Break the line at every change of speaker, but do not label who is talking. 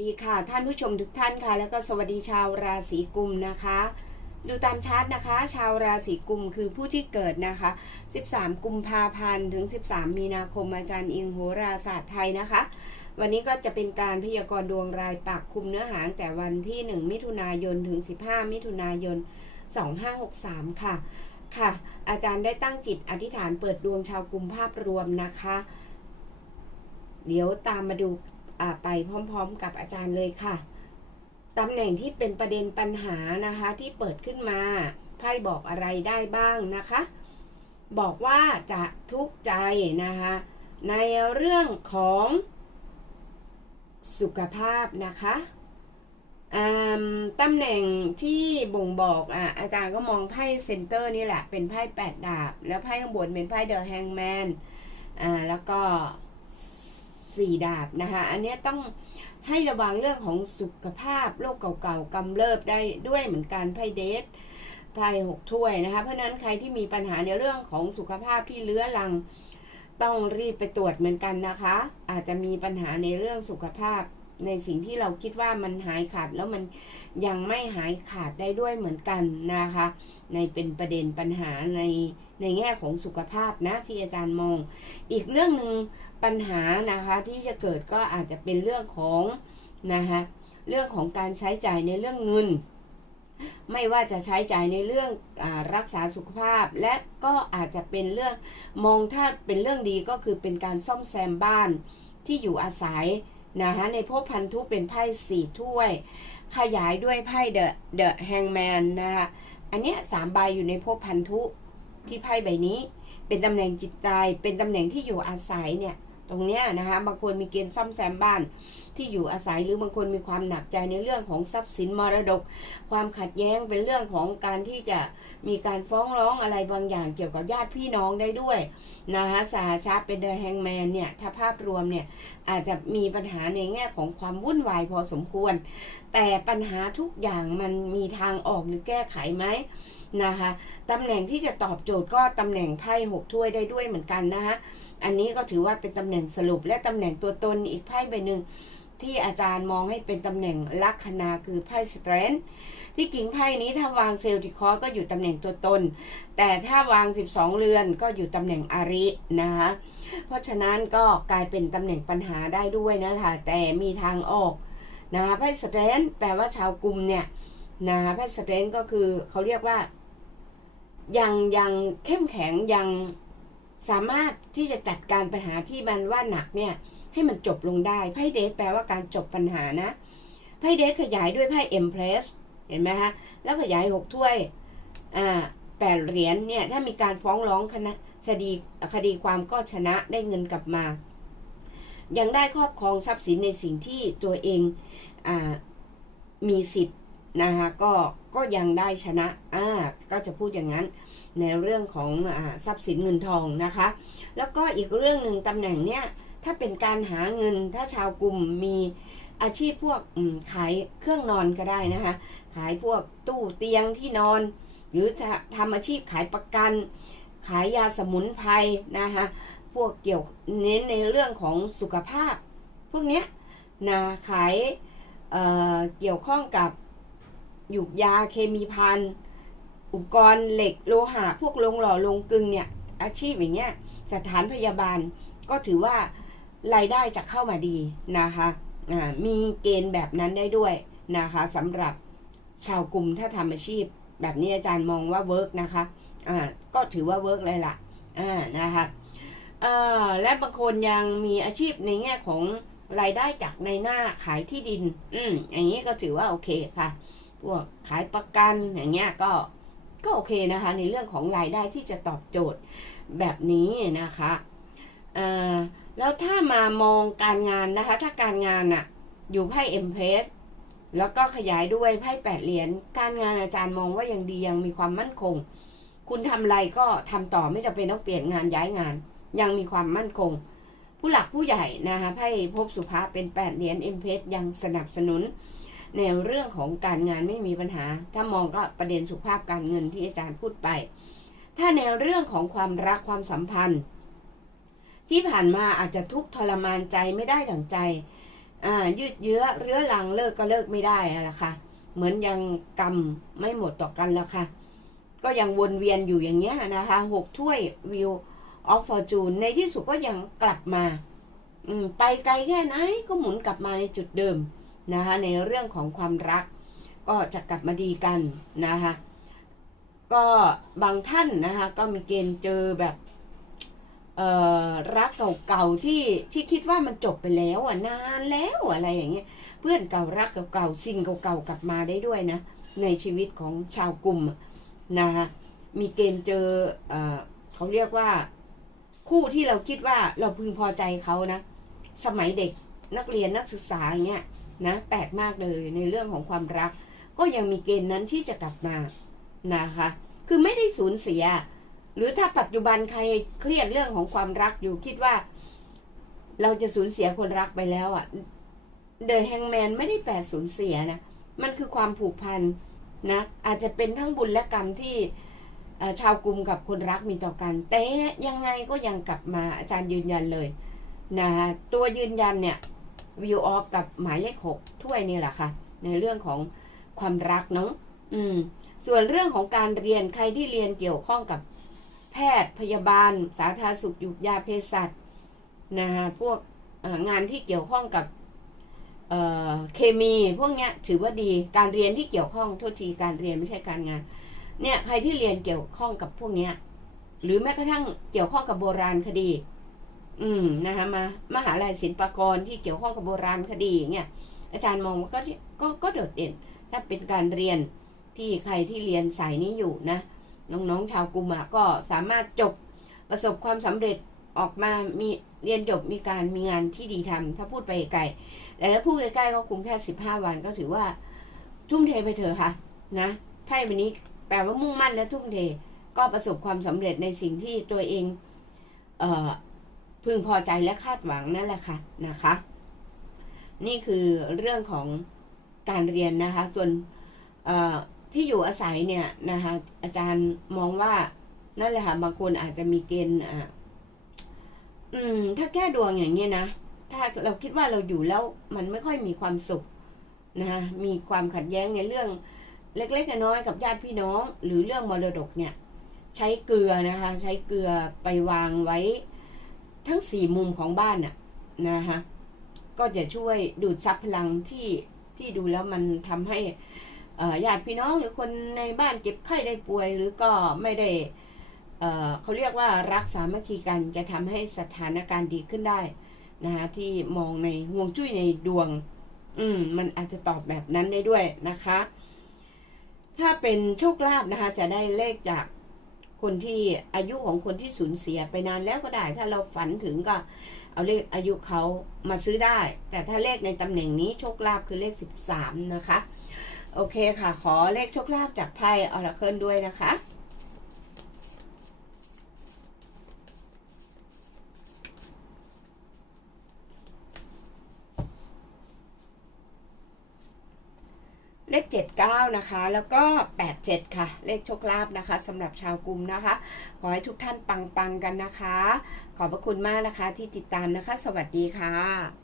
ดีค่ะ ท่านผู้ชมทุกท่านค่ะ แล้วก็สวัสดีชาวราศีกุมนะคะ ดูตามชาร์ตนะคะ ชาวราศีกุมคือผู้ที่เกิดนะคะ 13 กุมภาพันธ์ถึง 13 มีนาคมอาจารย์อิงโหราศาสตร์ไทยนะคะ วันนี้ก็จะเป็นการพยากรณ์ดวงรายปักคุมเนื้อหาแต่วันที่ 1 มิถุนายนถึง 15 มิถุนายน 2563 ค่ะค่ะ อาจารย์ได้ตั้งจิตอธิษฐานเปิดดวงชาวกุมภาพรวมนะคะ เดี๋ยวตามมาดู ไปพร้อมๆกับอาจารย์เลยค่ะตำแหน่งที่เป็นประเด็นปัญหานะคะที่เปิดขึ้นมาไพ่บอกอะไรได้บ้างนะคะ บอกว่าจะทุกข์ใจนะคะในเรื่องของสุขภาพนะคะตำแหน่งที่บ่งบอกอะอาจารย์ก็มองไพ่เซนเตอร์นี่แหละ เป็นไพ่แปดดาบ แล้วไพ่ข้างบนเป็นไพ่เดอะแฮงแมนอ่าแล้วก็ สี่ดาบนะคะอันนี้ต้องให้ระวังเรื่องของสุขภาพโรคเก่าๆกำเริบได้ด้วยเหมือนกันไพ่เดทไพ่หกถ้วยนะคะเพราะฉะนั้นใครที่มีปัญหาในเรื่องของสุขภาพที่เลื้อรัง ต้องรีบไปตรวจเหมือนกันนะคะ อาจจะมีปัญหาในเรื่องสุขภาพ ในสิ่งที่เราคิดว่ามันหายขาดแล้วมันยังไม่หายขาดได้ด้วยเหมือนกันนะคะ ในเป็นประเด็นปัญหาในในแง่ของสุขภาพนะที่อาจารย์มอง อีกเรื่องหนึ่งปัญหานะคะที่จะเกิดก็อาจจะเป็นเรื่องของนะคะเรื่องของการใช้จ่ายในเรื่องเงิน ไม่ว่าจะใช้จ่ายในเรื่องอรักษาสุขภาพ และก็อาจจะเป็นเรื่องมองถ้าเป็นเรื่องดีก็คือเป็นการซ่อมแซมบ้านที่อยู่อาศัย นะคะในพวกพันธุเป็นไพ่สี่ถ้วย ขยายด้วยไพ่เดอะเดอะแฮงแมนนะคะอันเนี้ยสามใบอยู่ในพวกพันธุที่ไพ่ใบนี้ เป็นตำแหน่งจิตใจเป็นตำแหน่งที่อยู่อาศัยเนี่ย ตรงเนี้ยนะคะบางคนมีเกณฑ์ซ่อมแซมบ้านที่อยู่อาศัยหรือบางคนมีความหนักใจในเรื่องของทรัพย์สินมรดก ความขัดแย้งเป็นเรื่องของการที่จะมีการฟ้องร้องอะไรบางอย่างเกี่ยวกับญาติพี่น้องได้ด้วยนะคะสาชาเป็นเดอะแฮงแมนเนี่ยถ้าภาพรวมเนี่ยอาจจะมีปัญหาในแง่ของความวุ่นวายพอสมควร แต่ปัญหาทุกอย่างมันมีทางออกหรือแก้ไขไหม นะคะตำแหน่งที่จะตอบโจทย์ก็ตำแหน่งไพ่หกถ้วยได้ด้วยเหมือนกันนะคะอันนี้ก็ถือว่าเป็นตำแหน่งสรุปและตำแหน่งตัวตนอีกไพ่ใบหนึ่งที่อาจารย์มองให้เป็นตำแหน่งลัคนาคือไพ่สเตรนที่กิ่งไพ่นี้ถ้าวางเซลล์ติคอก็อยู่ตำแหน่งตัวตน แต่ถ้าวาง 12 เรือนก็อยู่ตำแหน่งอารินะคะเพราะฉะนั้นก็กลายเป็นตำแหน่งปัญหาได้ด้วยนะคะแต่มีทางออกนะคะไพ่สเตรนแปลว่าชาวกลุ่มเนี่ยนะคะไพ่สเตรนก็คือเขาเรียกว่า ยังยังเข้มแข็งยังสามารถที่จะจัดการปัญหาที่มันว่าหนักเนี่ยให้มันจบลงได้ไพ่เดทแปลว่าการจบปัญหานะไพ่เดทขยายด้วยไพ่เอ็มเพรสเห็นไหมฮะแล้วขยายหกถ้วยอ่าแปดเหรียญเนี่ยถ้ามีการฟ้องร้องคณะคดีคดีความก็ชนะได้เงินกลับมา ยังได้ครอบครองทรัพย์สินในสิ่งที่ตัวเองอมีสิทธิ์ นะคะก็ก็ยังได้ชนะอ่าก็จะพูดอย่างนั้นในเรื่องของอทรัพย์สินเงินทองนะคะ แล้วก็อีกเรื่องหนึ่งตำแหน่งเนี้ยถ้าเป็นการหาเงินถ้าชาวกลุ่มมีอาชีพพวกขายเครื่องนอนก็ได้นะคะขายพวกตู้เตียงที่นอน หรือทำอาชีพขายประกัน ขายยาสมุนไพรนะคะพวกเกี่ยวเน้นในเรื่องของสุขภาพ พวกเนี้ยนะขายเเกี่ยวข้องกับ หยุกยาเคมีพันอุปกรณ์เหล็กโลหะ พวกลงหล่อลงกึงเนี่ย อาชีพอย่างเงี้ยสถานพยาบาลก็ถือว่ารายได้จะเข้ามาดีนะคะมีเกณฑ์แบบนั้นได้ด้วยนะคะสำหรับชาวกลุ่มถ้าทำอาชีพ แบบนี้อาจารย์มองว่าเวิร์กนะคะอ่าก็ถือว่าเวิร์กเลยล่ะอ่านะคะและบางคนยังมีอาชีพในแง่ของรายได้จากในหน้าขายที่ดิน อืมอย่างนี้ก็ถือว่าโอเคค่ะ พวกขายประกันอย่างเงี้ยก็ก็โอเคนะคะ ในเรื่องของรายได้ที่จะตอบโจทย์แบบนี้นะคะแล้วถ้ามามองการงานนะคะ ถ้าการงานอะอยู่ไพ่เอ็มเพสแล้วก็ขยายด้วยไพ่แปดเหรียญการงานอาจารย์มองว่ายังดียังมีความมั่นคง คุณทำอะไรก็ทำต่อไม่จำเป็นต้องเปลี่ยนงานย้ายงาน ยังมีความมั่นคง ผู้หลักผู้ใหญ่นะคะไพ่พบสุภาเป็นแปดเหรียญเอ็มเพสยังสนับสนุน ในเรื่องของการงานไม่มีปัญหา ถ้ามองก็ประเด็นสุขภาพการเงินที่อาจารย์พูดไป ถ้าในเรื่องของความรักความสัมพันธ์ ที่ผ่านมาอาจจะทุกข์ทรมานใจไม่ได้ดั่งใจยืดเยื้อเรื้อรังเลิกก็เลิกไม่ได้อะละค่ะเหมือนยังกรรมไม่หมดต่อกันแล้วค่ะก็ยังวนเวียนอยู่อย่างเงี้ยนะคะหกถ้วยวิวออฟฟอร์จูนในที่สุดก็ยังกลับมา อืมไปไกลแค่ไหนก็หมุนกลับมาในจุดเดิม นะคะในเรื่องของความรัก ก็จะกลับมาดีกันนะคะก็บางท่านนะคะก็มีเกณฑ์เจอแบบรักเก่าๆที่ที่คิดว่ามันจบไปแล้วอะนานแล้วอะไรอย่างเงี้ยเพื่อนเก่ารักเก่าๆสิ่งเก่าๆกลับมาได้ด้วยนะในชีวิตของชาวกลุ่มนะคะมีเกณฑ์เจอเออเขาเรียกว่า คู่ที่เราคิดว่าเราพึงพอใจเขานะ สมัยเด็กนักเรียนนักศึกษาอย่างเงี้ย นะแปลกมากเลยในเรื่องของความรัก ก็ยังมีเกณฑ์นั้นที่จะกลับมานะคะ คือไม่ได้สูญเสีย หรือถ้าปัจจุบันใครเครียดเรื่องของความรักอยู่คิดว่า เราจะสูญเสียคนรักไปแล้วอะ่ะเดอะแฮงแมนไม่ได้แปลสูญเสียนะ มันคือความผูกพันนะอาจจะเป็นทั้งบุญและกรรมที่ชาวกลุ่มกับคนรักมีต่อกัน แต่ยังไงก็ยังกลับมาอาจารย์ยืนยันเลยนะคะตัวยืนยันเนี่ย วิวออฟกับหมายเลขหกถ้วยนี่แหละค่ะ ในเรื่องของความรักเนาะอืม ส่วนเรื่องของการเรียนใครที่เรียนเกี่ยวข้องกับแพทย์พยาบาล สาธารณสุขยุกยาเภสัชนะคะพวกงานที่เกี่ยวข้องกับเเคมีพวกเนี้ยถือว่าดีการเรียนที่เกี่ยวข้องโทษทีการเรียนไม่ใช่การงาน เนี่ยใครที่เรียนเกี่ยวข้องกับพวกเนี้ยหรือแม้กระทั่งเกี่ยวข้องกับโบราณคดี อืมนะคะมามหาลัยศิลปากรที่เกี่ยวข้องกับโบราณคดีอย่างเงี้ยอาจารย์มองว่าก็ก็ก็โดดเด่น ถ้าเป็นการเรียนที่ใครที่เรียนสายนี้อยู่นะ น้องๆชาวกุมะก็สามารถจบประสบความสำเร็จออกมามีเรียนจบมีการมีงานที่ดีทำถ้าพูดไปไกลแต่ถ้าพูดใกล้ๆก็คุมแค่สิบห้าวันก็ถือว่า ทุ่มเทไปเถอะค่ะ นะไพ่ใบนี้แปลว่ามุ่งมั่นและทุ่มเท ก็ประสบความสำเร็จในสิ่งที่ตัวเอง เอ่อ พึงพอใจและคาดหวังนั่นแหละค่ะนะคะ นี่คือเรื่องของการเรียนนะคะ ส่วนที่อยู่อาศัยเนี่ยนะคะอาจารย์มองว่านั่นแหละค่ะบางคนอาจจะมีเกณฑ์อ่าอืม ถ้าแก้ดวงอย่างเงี้นะถ้าเราคิดว่าเราอยู่แล้วมันไม่ค่อยมีความสุขนะคะมีความขัดแย้งในเรื่องเล็กๆน้อยๆกับญาติพี่น้อง หรือเรื่องมรดกเนี่ย ใช้เกลือนะคะ ใช้เกลือไปวางไว้ ทั้งสี่มุมของบ้านน่ะนะคะก็จะช่วยดูดซับพลังที่ที่ดูแล้วมันทำให้ญาติพี่น้องหรือคนในบ้านเจ็บไข้ได้ป่วย หรือก็ไม่ได้เเขาเรียกว่ารักสามัคคีกันจะทำให้สถานการณ์ดีขึ้นได้นะคะที่มองในห่วงจุ้ยในดวง อืมมันอาจจะตอบแบบนั้นได้ด้วยนะคะ ถ้าเป็นโชคลาภนะคะ จะได้เลขจาก คนที่อายุของคนที่สูญเสียไปนานแล้วก็ได้ ถ้าเราฝันถึงก็เอาเลขอายุเขามาซื้อได้ แต่ถ้าเลขในตำแหน่งนี้โชคลาภคือเลข 13 นะคะ โอเคค่ะ ขอเลขโชคลาภจากไพ่ออราเคิลด้วยนะคะ เลข 79 นะคะ แล้วก็ 87 ค่ะ เลขโชคลาภนะคะสำหรับชาวกลุ่มนะคะ ขอให้ทุกท่านปังๆกันนะคะ ขอบพระคุณมากนะคะที่ติดตามนะคะ สวัสดีค่ะ